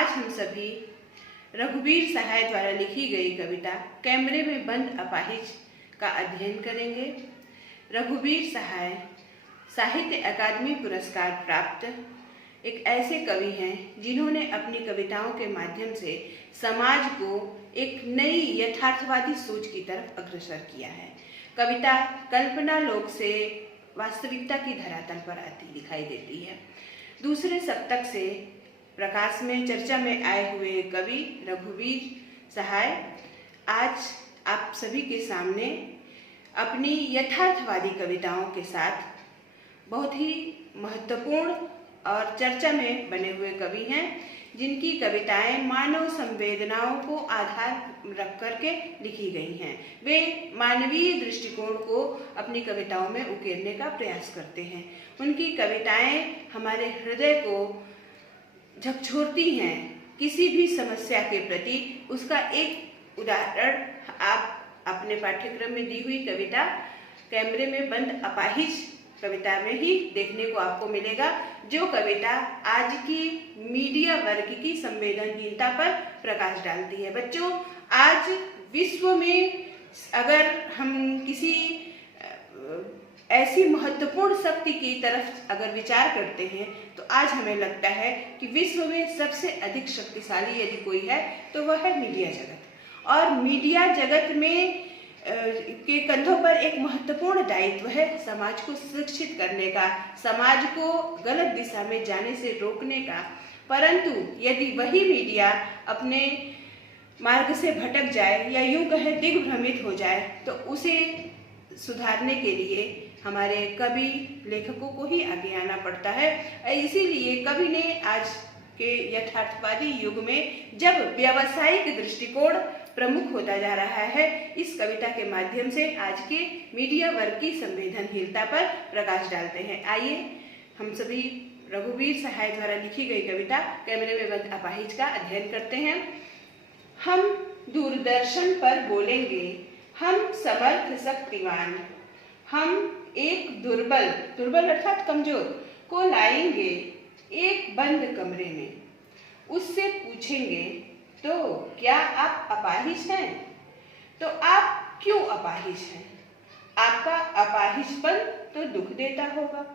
आज हम सभी रघुवीर सहाय द्वारा लिखी गई कविता कैमरे में बंद अपाहिज का अध्ययन करेंगे। रघुवीर सहाय साहित्य अकादमी पुरस्कार प्राप्त एक ऐसे कवि हैं जिन्होंने अपनी कविताओं के माध्यम से समाज को एक नई यथार्थवादी सोच की तरफ अग्रसर किया है। कविता कल्पना लोक से वास्तविकता की धरातल पर आती दिखाई देती है। दूसरे सप्तक से प्रकाश में चर्चा में आए हुए कवि रघुवीर सहाय आज आप सभी के सामने अपनी यथार्थवादी कविताओं के साथ बहुत ही महत्वपूर्ण और चर्चा में बने हुए कवि हैं, जिनकी कविताएं मानव संवेदनाओं को आधार रख करके लिखी गई हैं। वे मानवीय दृष्टिकोण को अपनी कविताओं में उकेरने का प्रयास करते हैं। उनकी कविताएं हमारे हृदय को झकझोरती हैं। किसी भी समस्या के प्रति उसका एक उदाहरण आप अपने पाठ्यक्रम में दी हुई कविता कैमरे में बंद अपाहिज कविता में ही देखने को आपको मिलेगा, जो कविता आज की मीडिया वर्ग की संवेदनहीनता पर प्रकाश डालती है। बच्चों, आज विश्व में अगर हम किसी ऐसी महत्वपूर्ण शक्ति की तरफ अगर विचार करते हैं तो आज हमें लगता है कि विश्व में सबसे अधिक शक्तिशाली यदि कोई है तो वह है मीडिया जगत। और मीडिया जगत में के कंधों पर एक महत्वपूर्ण दायित्व है समाज को शिक्षित करने का, समाज को गलत दिशा में जाने से रोकने का। परंतु यदि वही मीडिया अपने मार्ग से भटक जाए या यूं कहे दिग्भ्रमित हो जाए तो उसे सुधारने के लिए हमारे कवि लेखकों को ही आगे आना पड़ता है। इसीलिए कवि ने आज के यथार्थवादी युग में जब व्यावसायिक दृष्टिकोण प्रमुख होता जा रहा है, इस कविता के माध्यम से आज के मीडिया वर्ग की संवेदनहीनता पर प्रकाश डालते हैं। आइए हम सभी रघुवीर सहाय द्वारा लिखी गई कविता कैमरे में बंद अपाहिज का अध्ययन करते हैं। हम दूरदर्शन पर बोलेंगे, हम समर्थ शक्तिवान, हम एक दुर्बल अर्थात कमजोर को लाएंगे एक बंद कमरे में, उससे पूछेंगे तो क्या आप अपाहिज हैं? तो आप क्यों अपाहिज हैं? आपका अपाहिजपन तो दुख देता होगा।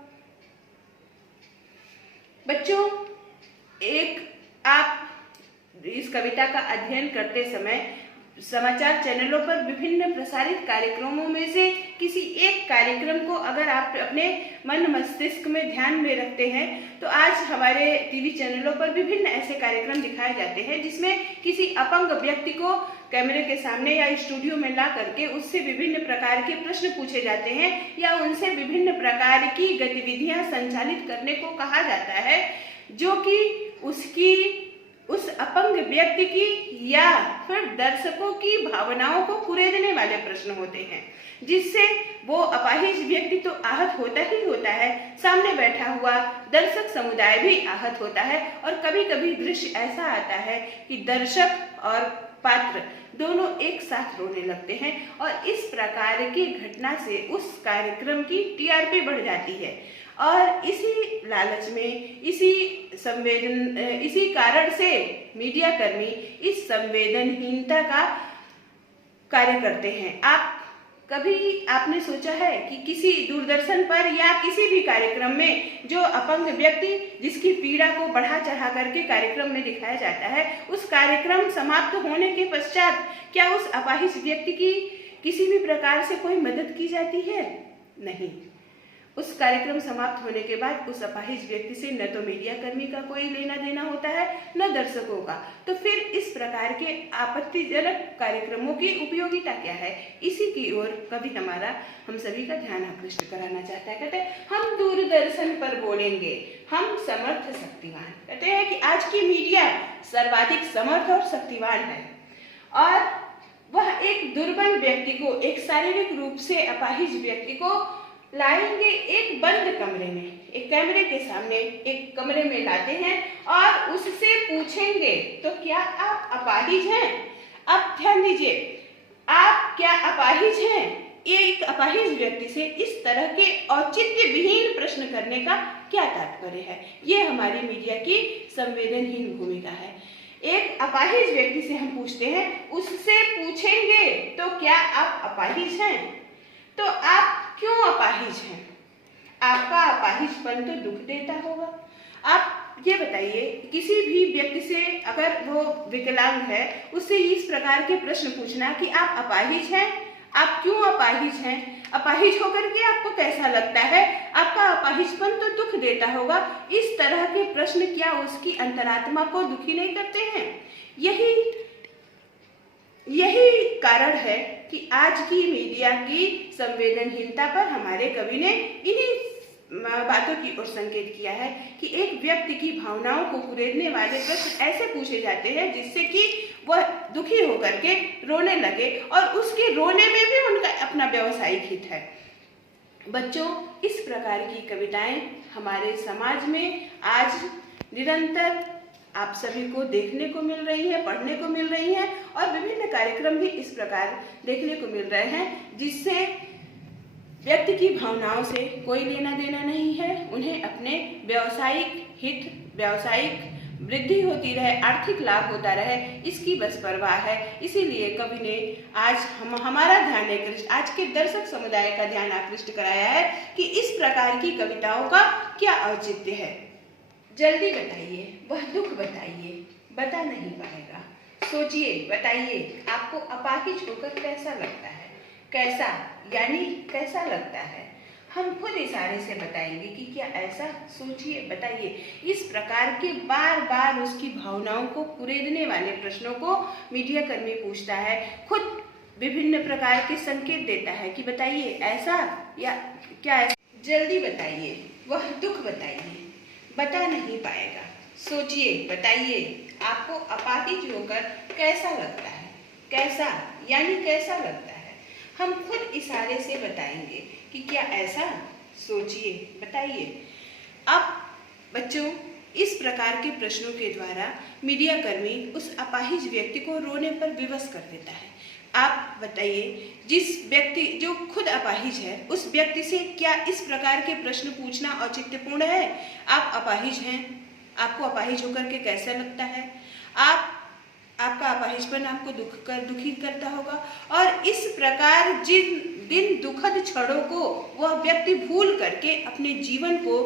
बच्चों, आप इस कविता का अध्ययन करते समय समाचार चैनलों पर विभिन्न प्रसारित कार्यक्रमों में से किसी एक कार्यक्रम को अगर आप अपने मन मस्तिष्क में ध्यान में रखते हैं तो आज हमारे टीवी चैनलों पर विभिन्न ऐसे कार्यक्रम दिखाए जाते हैं जिसमें किसी अपंग व्यक्ति को कैमरे के सामने या स्टूडियो में ला करके उससे विभिन्न प्रकार के प्रश्न पूछे जाते हैं या उनसे विभिन्न प्रकार की गतिविधियां संचालित करने को कहा जाता है, जो कि उस अपंग व्यक्ति की या फिर दर्शकों की भावनाओं को कुरेदने वाले प्रश्न होते हैं, जिससे वो अपाहिज व्यक्ति तो आहत होता ही होता है, सामने बैठा हुआ दर्शक समुदाय भी आहत होता है। और कभी कभी दृश्य ऐसा आता है कि दर्शक और पात्र दोनों एक साथ रोने लगते हैं और इस प्रकार की घटना से उस कार्यक्रम की टीआरपी बढ़ जाती है। और इसी लालच में इसी कारण से मीडिया कर्मी इस संवेदनहीनता का कार्य करते हैं। आपने सोचा है कि किसी दूरदर्शन पर या किसी भी कार्यक्रम में जो अपंग व्यक्ति जिसकी पीड़ा को बढ़ा चढ़ा करके कार्यक्रम में दिखाया जाता है, उस कार्यक्रम समाप्त होने के पश्चात क्या उस अपाहिज व्यक्ति की किसी भी प्रकार से कोई मदद की जाती है? नहीं। उस कार्यक्रम समाप्त होने के बाद उस अपाहिज व्यक्ति से न तो मीडिया कर्मी का कोई लेना देना होता है न दर्शकों का। तो फिर इस प्रकार के आपत्तिजनक कार्यक्रमों की उपयोगिता क्या है? इसी की ओर कवि हमारा हम सभी का ध्यान आकृष्ट कराना चाहता है। कहते हैं हम दूरदर्शन पर बोलेंगे, हम समर्थ शक्तिवान। कहते हैं कि आज की मीडिया सर्वाधिक समर्थ और शक्तिवान है और वह एक दुर्बल व्यक्ति को, एक शारीरिक रूप से अपाहिज व्यक्ति को लाएंगे एक बंद कमरे में, एक कैमरे के सामने एक कमरे में लाते हैं और उससे पूछेंगे तो क्या आप अपाहिज हैं? अब ध्यान दीजिए, आप क्या अपाहिज हैं? ये एक अपाहिज व्यक्ति से इस तरह के औचित्य विहीन प्रश्न करने का क्या तात्पर्य है? ये हमारी मीडिया की संवेदनहीन भूमिका है। अपाहिज व्यक्ति से हम पूछते हैं, उससे पूछेंगे तो क्या आप अपाहिज हैं? तो आप क्यों अपाहिज हैं? आपका अपाहिजपन तो दुख देता होगा। आप ये बताइए, किसी भी व्यक्ति से अगर वो विकलांग है, उससे इस प्रकार के प्रश्न पूछना कि आप अपाहिज हैं, आप क्यों अपाहिज हैं, अपाहिज होकर के आपको कैसा लगता है, आपका अपाहिजपन तो दुख देता होगा। इस तरह के प्रश्न क्या उसकी अंतरात्मा को दुखी नहीं करते हैं? यही कारण है कि आज की मीडिया की संवेदनहीनता पर हमारे कवि ने इन्हीं बातों की ओर संकेत किया है कि एक व्यक्ति की भावनाओं को कुरेदने वाले प्रश्न ऐसे पूछे जाते हैं जिससे कि वह दुखी होकर के रोने लगे, और उसके रोने में भी उनका अपना व्यावसायिक हित है। बच्चों, इस प्रकार की कविताएं हमारे समाज में आज निरंतर आप सभी को देखने को मिल रही है, पढ़ने को मिल रही है, और विभिन्न कार्यक्रम भी इस प्रकार देखने को मिल रहे हैं जिससे व्यक्ति की भावनाओं से कोई लेना देना नहीं है। उन्हें अपने व्यावसायिक हित, व्यावसायिक वृद्धि होती रहे, आर्थिक लाभ होता रहे, इसकी बस परवाह है। इसीलिए कवि ने आज हमारा ध्यान आकृष्ट, आज के दर्शक समुदाय का ध्यान आकृष्ट कराया है कि इस प्रकार की कविताओं का क्या औचित्य है। जल्दी बताइए, वह दुख बताइए, बता नहीं पाएगा। सोचिए, बताइए, आपको अपाहिज होकर कैसा लगता है? कैसा यानी कैसा लगता है? हम खुद इशारे से बताएंगे कि क्या ऐसा। सोचिए, बताइए। इस प्रकार के बार बार उसकी भावनाओं को कुरेदने वाले प्रश्नों को मीडिया कर्मी पूछता है, खुद विभिन्न प्रकार के संकेत देता है कि बताइए ऐसा या क्या ऐसा। जल्दी बताइए, वह दुख बताइए, बता नहीं पाएगा। सोचिए, बताइए, आपको अपाहिज होकर कैसा लगता है? कैसा यानी कैसा लगता है? हम खुद इशारे से बताएंगे कि क्या ऐसा। सोचिए, बताइए। अब बच्चों, इस प्रकार के प्रश्नों के द्वारा मीडिया कर्मी उस अपाहिज व्यक्ति को रोने पर विवश कर देता है। आप बताइए, जिस व्यक्ति जो खुद अपाहिज है उस व्यक्ति से क्या इस प्रकार के प्रश्न पूछना औचित्यपूर्ण है? आप अपाहिज हैं, आपको अपाहिज होकर के कैसा लगता है? आपका अपाहिजपन आपको दुखी करता होगा, और इस प्रकार जिन दुखद क्षणों को वह व्यक्ति भूल करके अपने जीवन को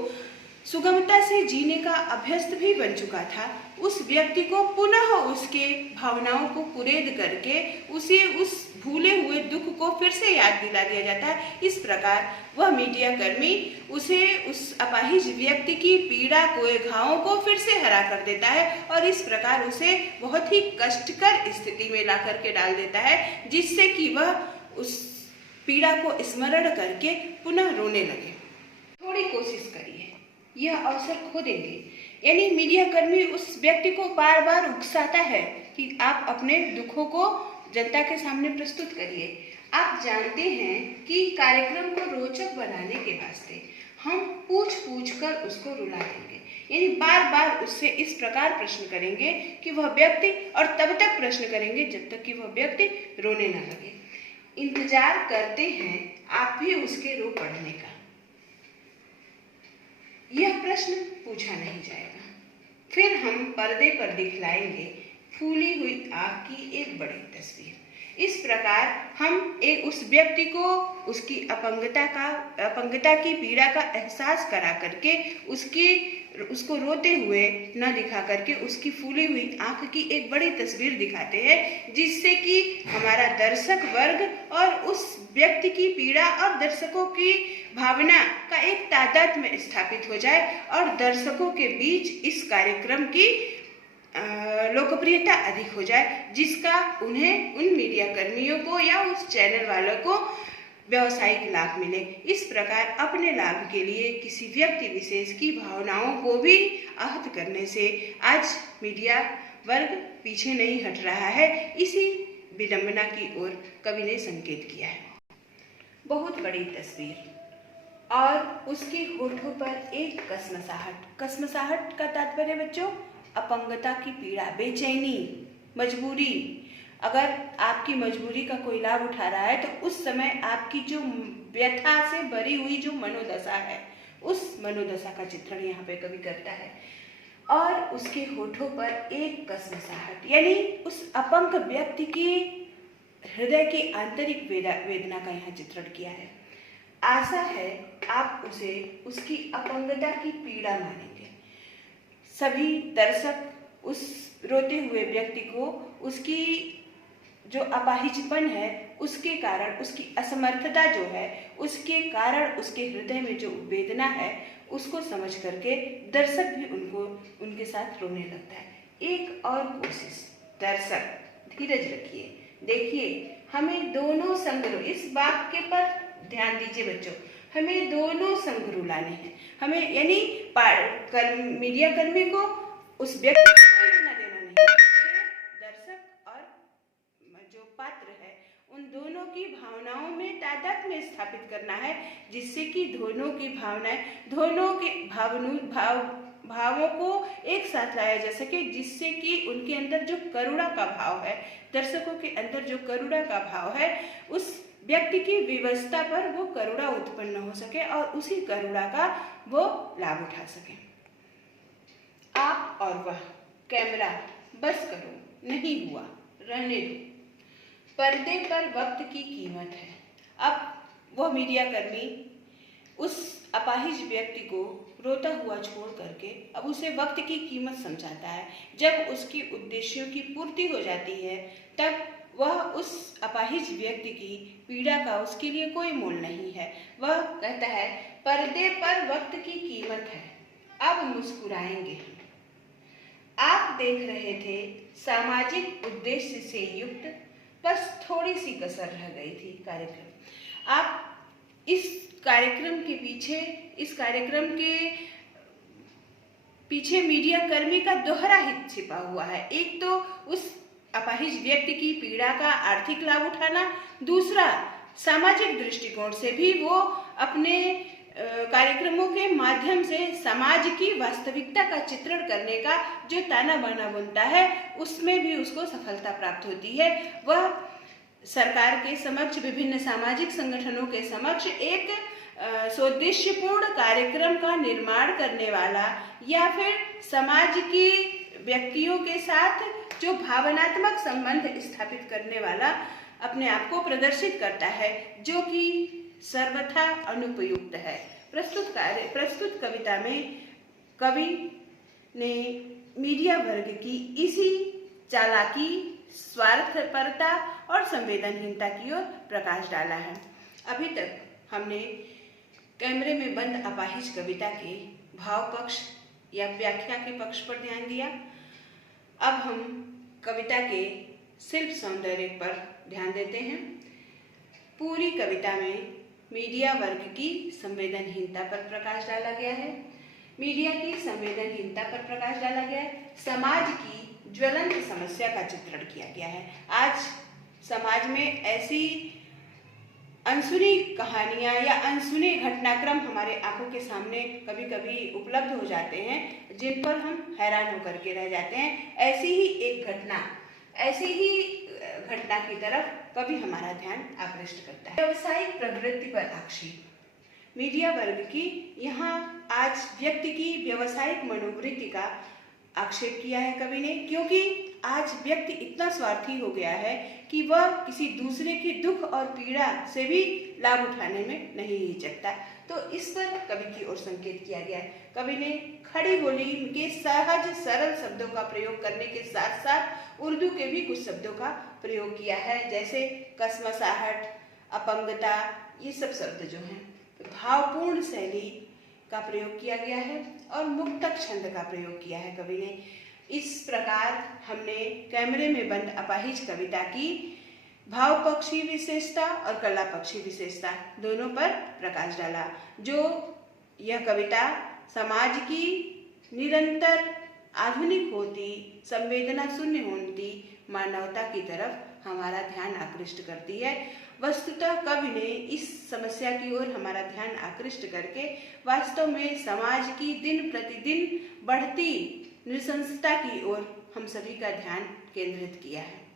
सुगमता से जीने का अभ्यस्त भी बन चुका था, उस व्यक्ति को पुनः उसके भावनाओं को कुरेद करके उसे उस भूले हुए दुख को फिर से याद दिला दिया जाता है। इस प्रकार वह मीडिया कर्मी उसे उस अपाहिज व्यक्ति की पीड़ा को, घावों को फिर से हरा कर देता है, और इस प्रकार उसे बहुत ही कष्टकर स्थिति में ला करके डाल देता है, जिससे कि वह उस पीड़ा को स्मरण करके पुनः रोने लगे। थोड़ी कोशिश करिए, यह अवसर खो देंगे। यानी मीडिया कर्मी उस व्यक्ति को बार बार उकसाता है कि आप अपने दुखों को जनता के सामने प्रस्तुत करिए। आप जानते हैं कि कार्यक्रम को रोचक बनाने के वास्ते हम पूछ कर उसको रुला देंगे, यानी बार बार उससे इस प्रकार प्रश्न करेंगे कि वह व्यक्ति, और तब तक प्रश्न करेंगे जब तक कि वह व्यक्ति रोने न लगे। इंतजार करते हैं आप भी उसके रो पड़ने का। यह प्रश्न पूछा नहीं जाएगा। फिर हम पर्दे पर दिखलाएंगे फूली हुई आँख की एक बड़ी तस्वीर। इस प्रकार हम उस व्यक्ति को उसकी अपंगता की पीड़ा का एहसास करा करके उसको रोते हुए न दिखा करके उसकी फूली हुई आँख की एक बड़ी तस्वीर दिखाते हैं, जिससे कि हमारा दर्शक वर्ग और उस व्यक्ति की पीड़ा और दर्शकों की भावना का एक तादात्म्य स्थापित हो जाए, और दर्शकों के बीच इस कार्यक्रम की लोकप्रियता अधिक हो जाए, जिसका उन्हें, उन मीडिया कर्मियों को या उस चैनल वालों को व्यावसायिक लाभ मिले। इस प्रकार अपने लाभ के लिए किसी व्यक्ति विशेष की भावनाओं को भी आहत करने से आज मीडिया वर्ग पीछे नहीं हट रहा है। इसी विडंबना की ओर कवि ने संकेत किया है। बहुत बड़ी तस्वीर और उसके होठों पर एक कसमसाहट। कसमसाहट का तात्पर्य बच्चों अपंगता की पीड़ा, बेचैनी, मजबूरी। अगर आपकी मजबूरी का कोई लाभ उठा रहा है तो उस समय आपकी जो व्यथा से भरी हुई जो मनोदशा है, उस मनोदशा का चित्रण यहाँ पे कवि करता है। और उसके होठों पर एक कसमसाहट, यानी उस अपंग व्यक्ति की हृदय की आंतरिक वेदना का यहाँ चित्रण किया है। आशा है आप उसे उसकी अपंगता की पीड़ा मानेंगे। सभी दर्शक उस रोते हुए व्यक्ति को उसकी जो अपाहिजपन है उसके कारण, उसकी असमर्थता जो है उसके कारण, उसके हृदय में जो वेदना है उसको समझ करके दर्शक भी उनके साथ रोने लगता है। एक और कोशिश, दर्शक धीरज रखिए, देखिए हमें दोनों संगरों, इस वाक्य पर ध्यान दीजिए बच्चों, हमें दोनों संगरों लाने हैं। हमें यानी मीडिया कर्मी को उस व्यक्ति को कोई लेना देना नहीं, दर्शक और जो पात्र है उन दोनों की भावनाओं में तादात्म्य में स्थापित करना है, जिससे कि दोनों की भावनाएं, दोनों के भावों को एक साथ लाया जा सके, जिससे कि उनके अंदर जो करुणा का भाव है, दर्शकों के अंदर जो करुणा का भाव है, उस व्यक्ति की विवशता पर वो करुणा उत्पन्न हो सके और उसी करुणा का वो लाभ उठा सके। आप और वह, कैमरा बस करो, नहीं हुआ, रहने दो, पर्दे पर वक्त की कीमत है। अब वह मीडिया कर्मी उस अपाहिज व्यक्ति को रोता हुआ छोड़ करके अब उसे वक्त की कीमत समझाता है। जब उसकी उद्देश्यों की पूर्ति हो जाती है तब वह उस अपाहिज व्यक्ति की पीड़ा का उसके लिए कोई मोल नहीं है। वह कहता है पर्दे पर वक्त की कीमत है, अब मुस्कुराएंगे हम। आप देख रहे थे सामाजिक उद्देश्य से युक्त, बस थोड़ी सी कसर रह गई थी कार्यक्रम। आप इस कार्यक्रम के पीछे मीडिया कर्मी का दोहरा हित छिपा हुआ है। एक तो उस अपाहिज व्यक्ति की पीड़ा का आर्थिक लाभ उठाना, दूसरा सामाजिक दृष्टिकोण से भी वो अपने कार्यक्रमों के माध्यम से समाज की वास्तविकता का चित्रण करने का जो ताना बाना बनता है उसमें भी उसको सफलता प्राप्त होती है। वह सरकार के समक्ष, विभिन्न सामाजिक संगठनों के समक्ष एक सौदेश्यपूर्ण कार्यक्रम का निर्माण करने वाला या फिर समाज की व्यक्तियों के साथ जो भावनात्मक संबंध स्थापित करने वाला अपने आप को प्रदर्शित करता है, जो कि सर्वथा अनुपयुक्त है। प्रस्तुत कविता में कवि ने मीडिया वर्ग की इसी चालाकी, स्वार्थपरता और संवेदनहीनता की ओर प्रकाश डाला है। अभी तक हमने कैमरे में बंद अपाहिज कविता के भाव पक्ष या व्याख्या के पक्ष पर ध्यान दिया। अब हम कविता के शिल्प सौंदर्य पर ध्यान देते हैं। पूरी कविता में मीडिया वर्ग की संवेदनहीनता पर प्रकाश डाला गया है, मीडिया की संवेदनहीनता पर प्रकाश डाला गया है, समाज की ज्वलंत समस्या का चित्रण किया गया है। आज समाज में ऐसी अनसुनी कहानियां या अनसुने घटनाक्रम हमारे आंखों के सामने कभी कभी उपलब्ध हो जाते हैं, जिन पर हम हैरान होकर के रह जाते हैं। ऐसी ही घटना की तरफ कभी हमारा ध्यान आकृष्ट करता है। व्यवसायिक प्रवृत्ति पर आक्षेप। मीडिया वर्ग की यहाँ आज व्यक्ति की व्यवसायिक मनोवृत्ति का आक्षेप किया है कवि ने, क्योंकि आज व्यक्ति इतना स्वार्थी हो गया है कि वह किसी दूसरे की दुख और पीड़ा से भी लाभ उठाने में नहीं हिचकता। तो इस पर कवि की ओर संकेत किया गया है। कवि ने खड़ी बोली के सहज सरल शब्दों का प्रयोग करने के साथ साथ उर्दू के भी कुछ शब्दों का प्रयोग किया है, जैसे कसमसाहट, अपंगता, ये सब शब्द जो हैं भावपूर्ण शैली का प्रयोग किया गया है और मुक्तक छंद का प्रयोग किया है कवि ने। इस प्रकार हमने कैमरे में बंद अपाहिज कविता की भाव पक्षी विशेषता और कला पक्षी विशेषता दोनों पर प्रकाश डाला। जो यह कविता समाज की निरंतर आधुनिक होती, संवेदना शून्य होती मानवता की तरफ हमारा ध्यान आकृष्ट करती है। वस्तुतः कवि ने इस समस्या की ओर हमारा ध्यान आकृष्ट करके वास्तव में समाज की दिन प्रतिदिन बढ़ती नृशंसता की ओर हम सभी का ध्यान केंद्रित किया है।